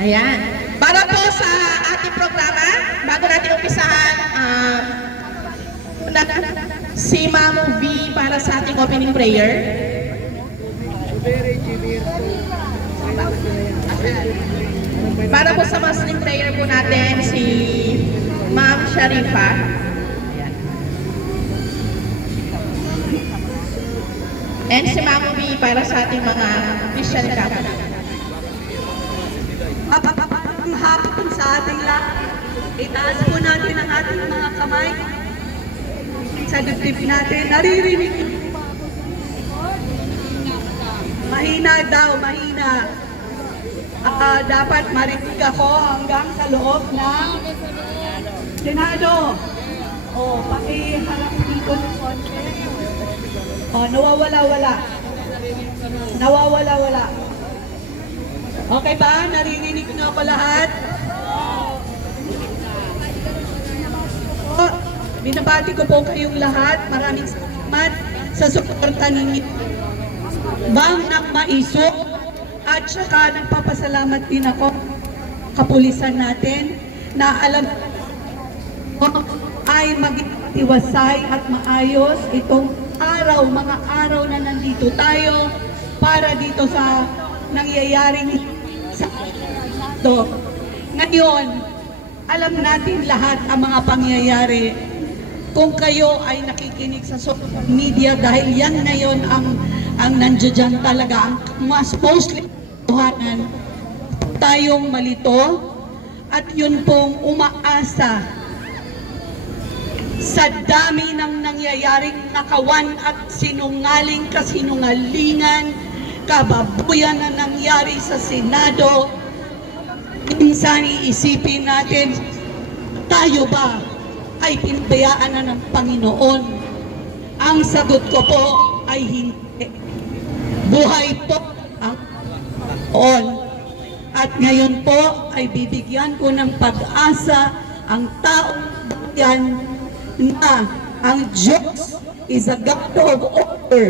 Ayan. Para po sa ating programa, bago natin umpisahan, si Ma'am V para sa ating opening prayer. Para po sa Muslim prayer po natin, si Ma'am Sharifa. Ayan. And si Ma'am V para sa ating mga Christian couple. Ang hapon sa ating lahat. Itaas po natin ang ating mga kamay. Sa dibdib natin, naririnig. Mahina daw, mahina. Dapat marinig ako hanggang sa loob ng Senado. Pakiharap dito ng konti. Nawawala-wala. Nawawala-wala. Okay ba? Naririnig na ako lahat? Binabati ko po kayong lahat. Maraming salamat sa suporta ninyo. Bang ng maiso. At saka nagpapasalamat din ako kapulisan natin na alam ay mag-iwasay at maayos itong araw, mga araw na nandito tayo para dito sa nangyayaring sa ito. Ngayon, alam natin lahat ang mga pangyayari. Kung kayo ay nakikinig sa social media dahil yan ngayon ang nandiyan talaga, ang mas mostly tuhanan, tayong malito at yun pong umaasa sa dami ng nangyayaring nakawan at kasinungalingan, kababuyan na nangyari sa Senado. Minsan iisipin natin, tayo ba ay pinabayaan na ng Panginoon? Ang sagot ko po ay hindi. Buhay po ang Panginoon. At ngayon po ay bibigyan ko ng pag-asa ang taong bayan na ang Diyos is a God of order.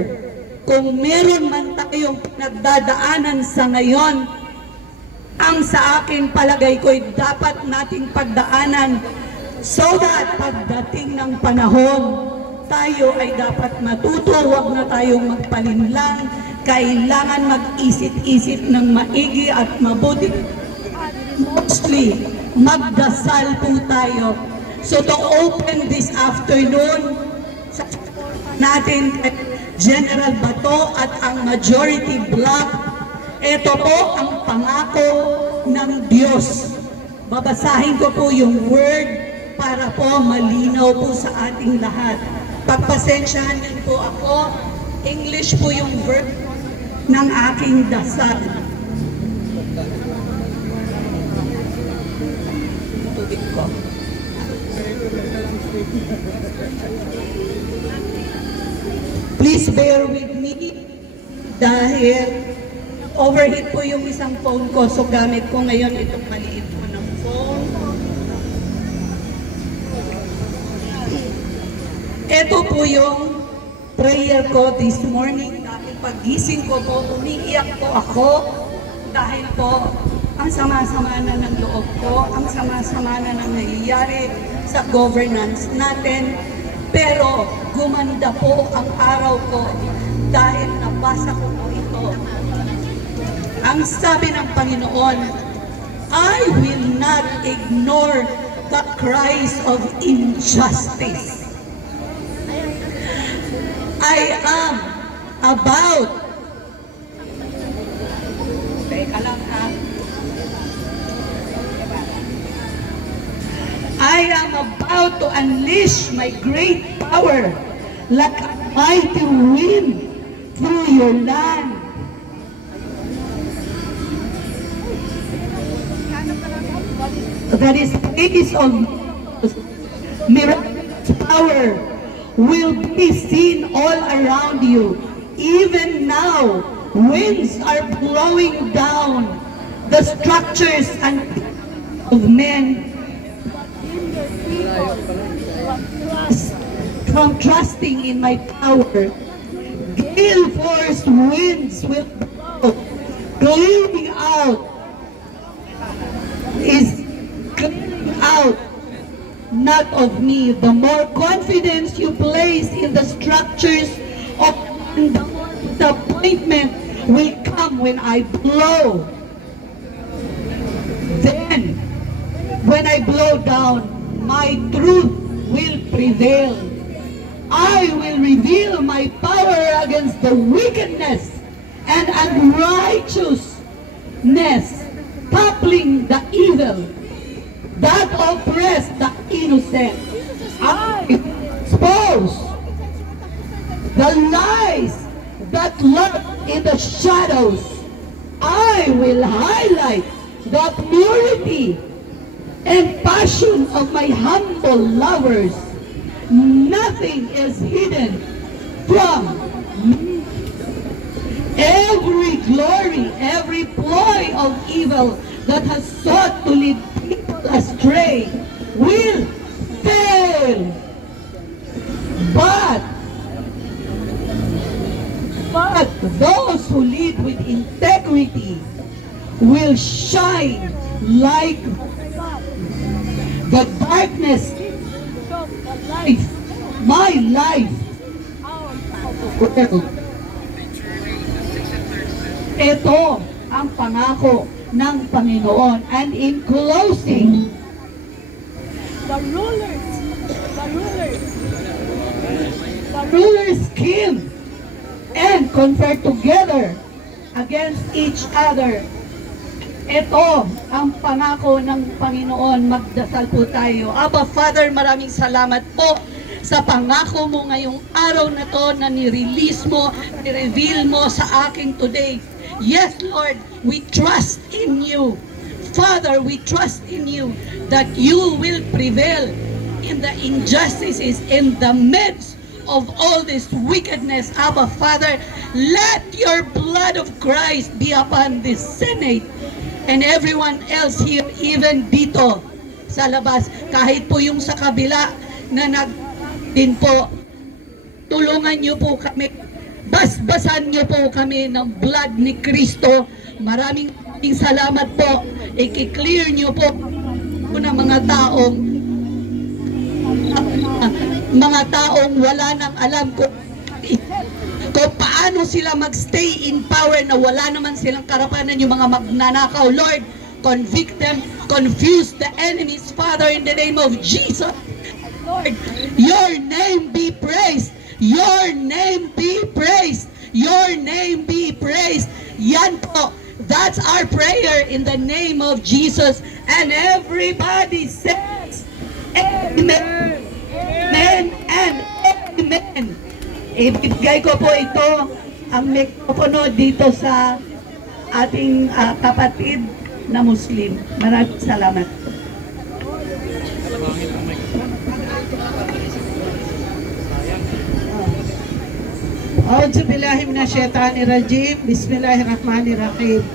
Kung meron man tayong pinagdadaanan sa ngayon, ang sa akin palagay ko'y dapat nating pagdaanan so that pagdating ng panahon, tayo ay dapat matuto, huwag na tayong magpalinlang, kailangan mag-isip-isip ng maigi at mabuti. Mostly, magdasal po tayo. So to open this afternoon, natin General Bato at ang majority bloc, ito po ang pangako ng Diyos. Babasahin ko po yung word para po malinaw po sa ating lahat. Pagpasensyahan niyo po ako, English po yung word ng aking dasal. Tubig ko. Please bear with me dahil overheat po yung isang phone ko, so gamit ko ngayon itong maliit po ng phone. Ito po yung prayer ko this morning. Dahil pagising ko po, umiiyak po ako dahil po ang sama-sama na ng loob ko, ang sama-sama na nangyayari sa governance natin. Pero gumanda po ang araw ko dahil nabasa ko po ito. Ang sabi ng Panginoon, I will not ignore the cries of injustice. I am about, teka lang ha, I am about to unleash my great power like a mighty wind through your land. That is place of miraculous power will be seen all around you. Even now, winds are blowing down the structures and of men from trusting in my power. Gale force winds will blow, clearing out not of me. The more confidence you place in the structures of the disappointment will come when I blow. Then, when I blow down, my truth will prevail. I will reveal my power against the wickedness and unrighteousness, toppling the evil that oppress the innocent. I expose the lies that lurk in the shadows. I will highlight the purity and passion of my humble lovers. Nothing is hidden from me. Every glory, every ploy of evil that has sought to lead people astray will fail. But those who lead with integrity will shine like the darkness. My life. Ito ang pangako ng Panginoon. And in closing, the rulers scheme and confer together against each other. Ito ang pangako ng Panginoon. Magdasal po tayo. Aba, Father, maraming salamat po sa pangako mo ngayong araw na to na ni-release mo, ni-reveal mo sa akin today. Yes, Lord, we trust in you. Father, we trust in you that you will prevail in the injustices, in the midst of all this wickedness. Abba, Father, let your blood of Christ be upon this Senate and everyone else here, even dito sa labas. Kahit po yung sa kabila na din po, tulungan niyo po kami, basbasan niyo po kami ng blood ni Kristo. Maraming salamat po. I-clear niyo po ng mga taong wala nang alam kung paano sila magstay in power na wala naman silang karapanan, yung mga magnanakaw. Lord, convict them, confuse the enemies, Father, in the name of Jesus. Lord, your name be praised. Your name be praised. Your name be praised. Yan po. That's our prayer in the name of Jesus. And everybody says, Amen. Amen and Amen. Ibigay ko po ito, ang mikropono dito sa ating kapatid na Muslim. Maraming salamat. A'udzu billahi minasyaitonir rajim. Bismillahirrahmanirrahim.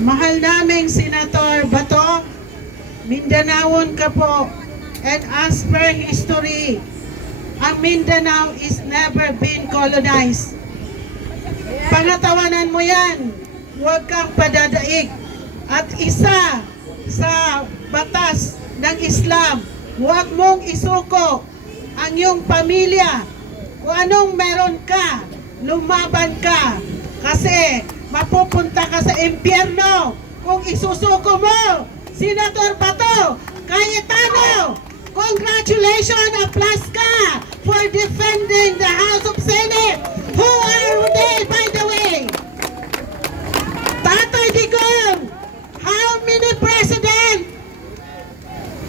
Mahal naming Senator Bato, Mindanaon ka po. And as per history, ang Mindanao is never been colonized. Pangatawanan mo yan. Huwag kang padadaig. At isa sa batas ng Islam, huwag mong isuko ang iyong pamilya. Kung anong meron ka, lumaban ka. Kasi mapupunta ka sa impyerno kung isusuko mo. Senator Bato Cayetano, congratulations, applaus ka for defending the House of Senate. Who are they, by the way? Tatay Digong, how many president?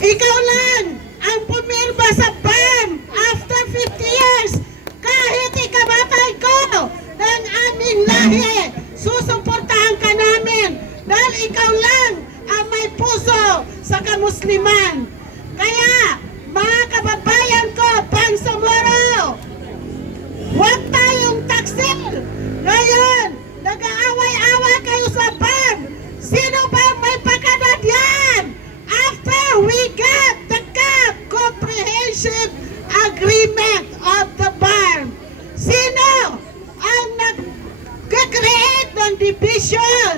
Ikaw lang ang pumirma sa BAM after 50 years. Kahit ikabatay ko ng aming lahi, susuportahan ka namin dahil ikaw lang ang may puso sa kamusliman. Kaya, mga kababayan ko, Bangsamoro, huwag tayong taksil. Ngayon, nag-aaway-away kayo sa BAM. Sino ba may pagkanad yan? After we get the comprehensive agreement of the BAM, sino ang nag-create ng division?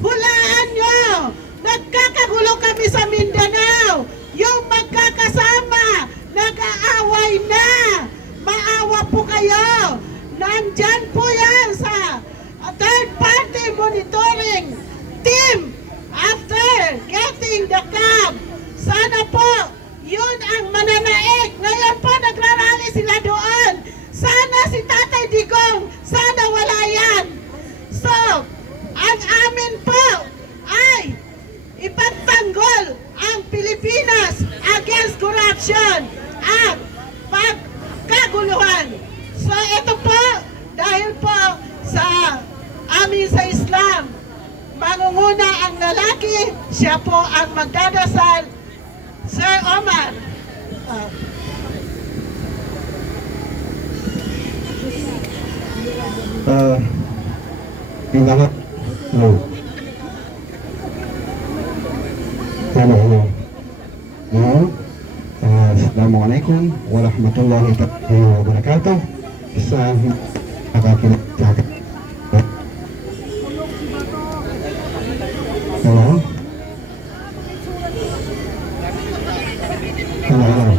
Hulaan nyo, nagkakagulo kami sa Mindanao. yung magkakasama, nag-aaway na. Maawa po kayo. Nandyan po yan sa third party monitoring team after getting the cab. Sana po, yun ang mananaig. Ngayon po, nagrarally sila doon. Sana si Tatay Digong, sana wala yan. So, ang amin po ay ipagtanggol ang Pilipinas against corruption at pagkaguluhan. So, ito po, dahil po sa amin sa Islam, mangunguna ang lalaki, siya po ang magdadasal. Sir Omar. Yung lahat. Hello. Hello. Hello. Assalamualaikum warahmatullahi wabarakatuh. Sa nakakinig sa akin. Hello.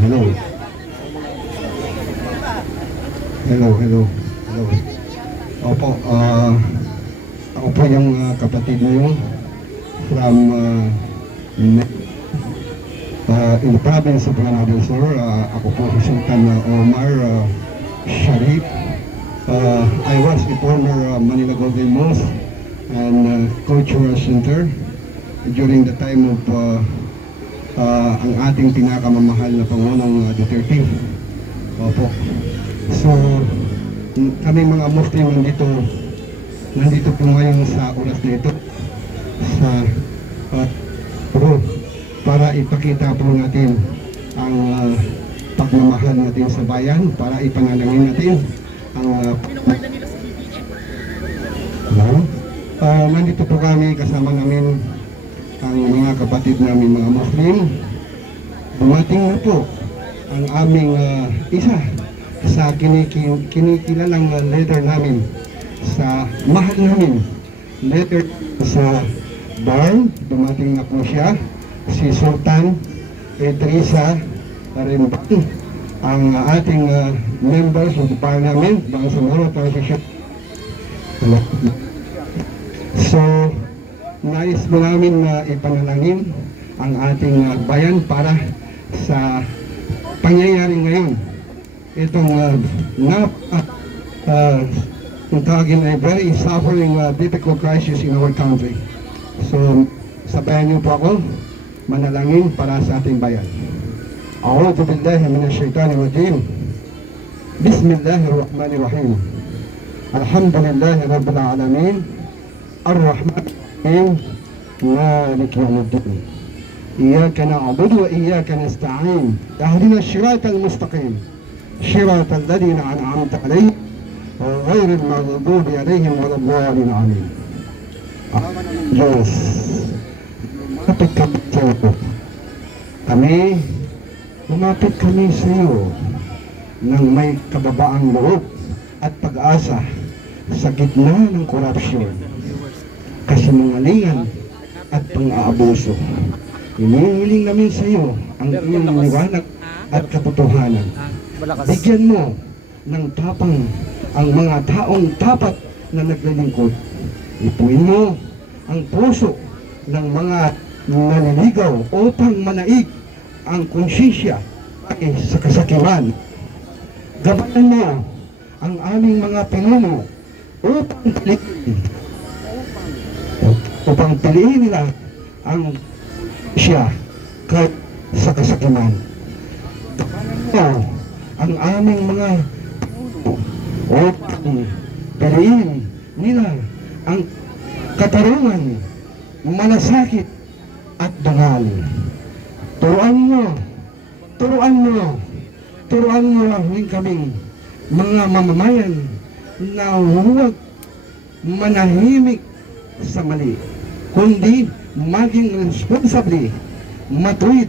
Hello. Hello. Opo, ako po yung kapatid niyo from in the province of Lanao del Sur. Ako po si Sultan Omar Sharif. I was the former Manila Golden Mosque and Cultural Center during the time of ang ating pinakamamahal na Pangulong Duterte. Opo. So, kami mga Muslim nandito po ngayon sa oras na ito sa para ipakita po natin ang pagmamahal natin sa bayan, para ipanalangin natin ang nandito po kami, kasama namin ang mga kapatid namin mga Muslim. Dumating na po ang aming isa sa kinikilalang leader namin, sa mahal namin leader sa barn. Dumating na po siya, si Sultan Idrissa Rimban, ang ating members of the parliament, Bangsamoro Transition. So, nais mo namin na ipanalangin ang ating bayan para sa pangyayari ngayon. Itong tawagin ay very suffering, difficult crisis in our country. So, sabayan niyo po ako manalangin para sa ating bayan. A'udhu billahi minash shaitani rajim. Bismillahirrahmanirrahim. Alhamdulillahi rabbil alamin. Ar-Rahman ar-Rahim. Malik yawmiddin. Iyyaka na'budu wa iyyaka nasta'in. Ihdina ash-shiratal mustaqim. Shiratal ladzina an'amta 'alaihim ghairil maghdubi 'alaihim waladdallin. Amin. Diyos, lumapit kami sa iyo. Lumapit kami sa iyo ng may kababaang loob at pag-asa sa gitna ng korupsyon, kasinungalingan at pang-aabuso. Hinihiling namin sa iyo ang iyong liwanag at katotohanan. Bigyan mo ng tapang ang mga taong tapat na naglilingkod. Ipuin mo ang puso ng mga naniligaw upang manaig ang konsensya ay sa kasakiman. Gabayan mo ang aming mga pinuno upang piliin nila ang siya kahit sa kasakiman. Gabayan mo ang aming mga pinuno upang piliin nila ang katarungan, malasakit at dangal. Turuan mo ang kaming mga mamamayan na huwag manahimik sa mali, kundi maging responsable, matuwid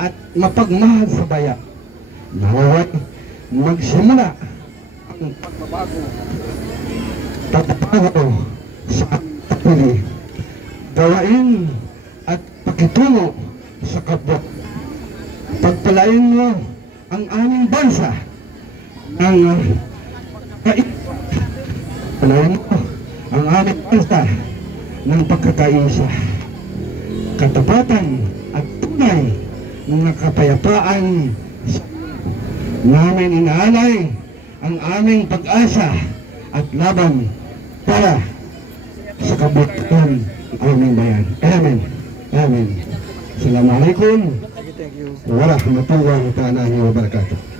at mapagmahal sa bayan. Nawaway magsimula ang pagbabago sa kapili, gawain at pakitungo sa kapwa Pagpalain mo ang aming bansa ng pagpalain mo ang aming bansa ng pagkakaisa, katapatan at tunay ng kapayapaan. Namin inaalay ang aming pag-asa at laban para sa kabutihan ng aming bayan. Amen. Amen. Assalamualaikum warahmatullahi wabarakatuh.